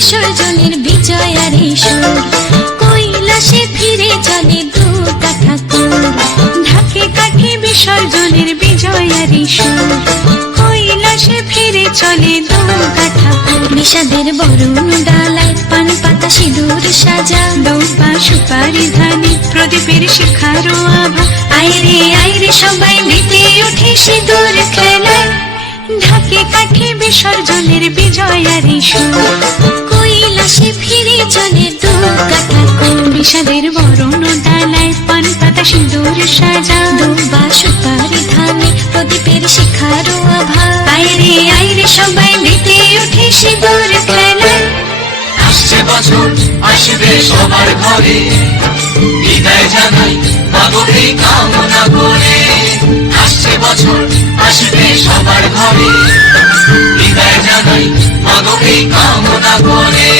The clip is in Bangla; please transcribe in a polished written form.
বিসর্জনের বিজয়ারি সুর, কৈলাসে ফিরে চলে দুর্গা ঠাকুর। ঢাকে কাঠে বিসর্জনের বিজয়ারি সুর, কৈলাসে ফিরে চলে দুর্গা ঠাকুর। বিষাদের বরণ ডালায় পান পাতা সিঁদুর সাজা, দৌপা সুপারি ধানে প্রদীপের শিখারো আভা। আইরে সবাই মেতে ওঠে সিঁদুর খেলায়, ঢাকে কাঠে বিসর্জনের বিজয়ারি সুর, কৈলাসে ফিরে চলে দুর্গা ঠাকুর। বিষাদের বরণ ডালায় পান পাতা সিঁদুর সাজা, দৌপা সুপারি ধানে প্রদীপের শিখারো আভা। আইরে সবাই মেতে ওঠে সিঁদুর খেলায়। আসছে বছর আসবে সবার ঘরে, বিদায় জানাই মাগোকে কামনা করে। আসছে বছর আসবে সবার ঘরে, বিদায় জানাই মাগোকে কামনা করে।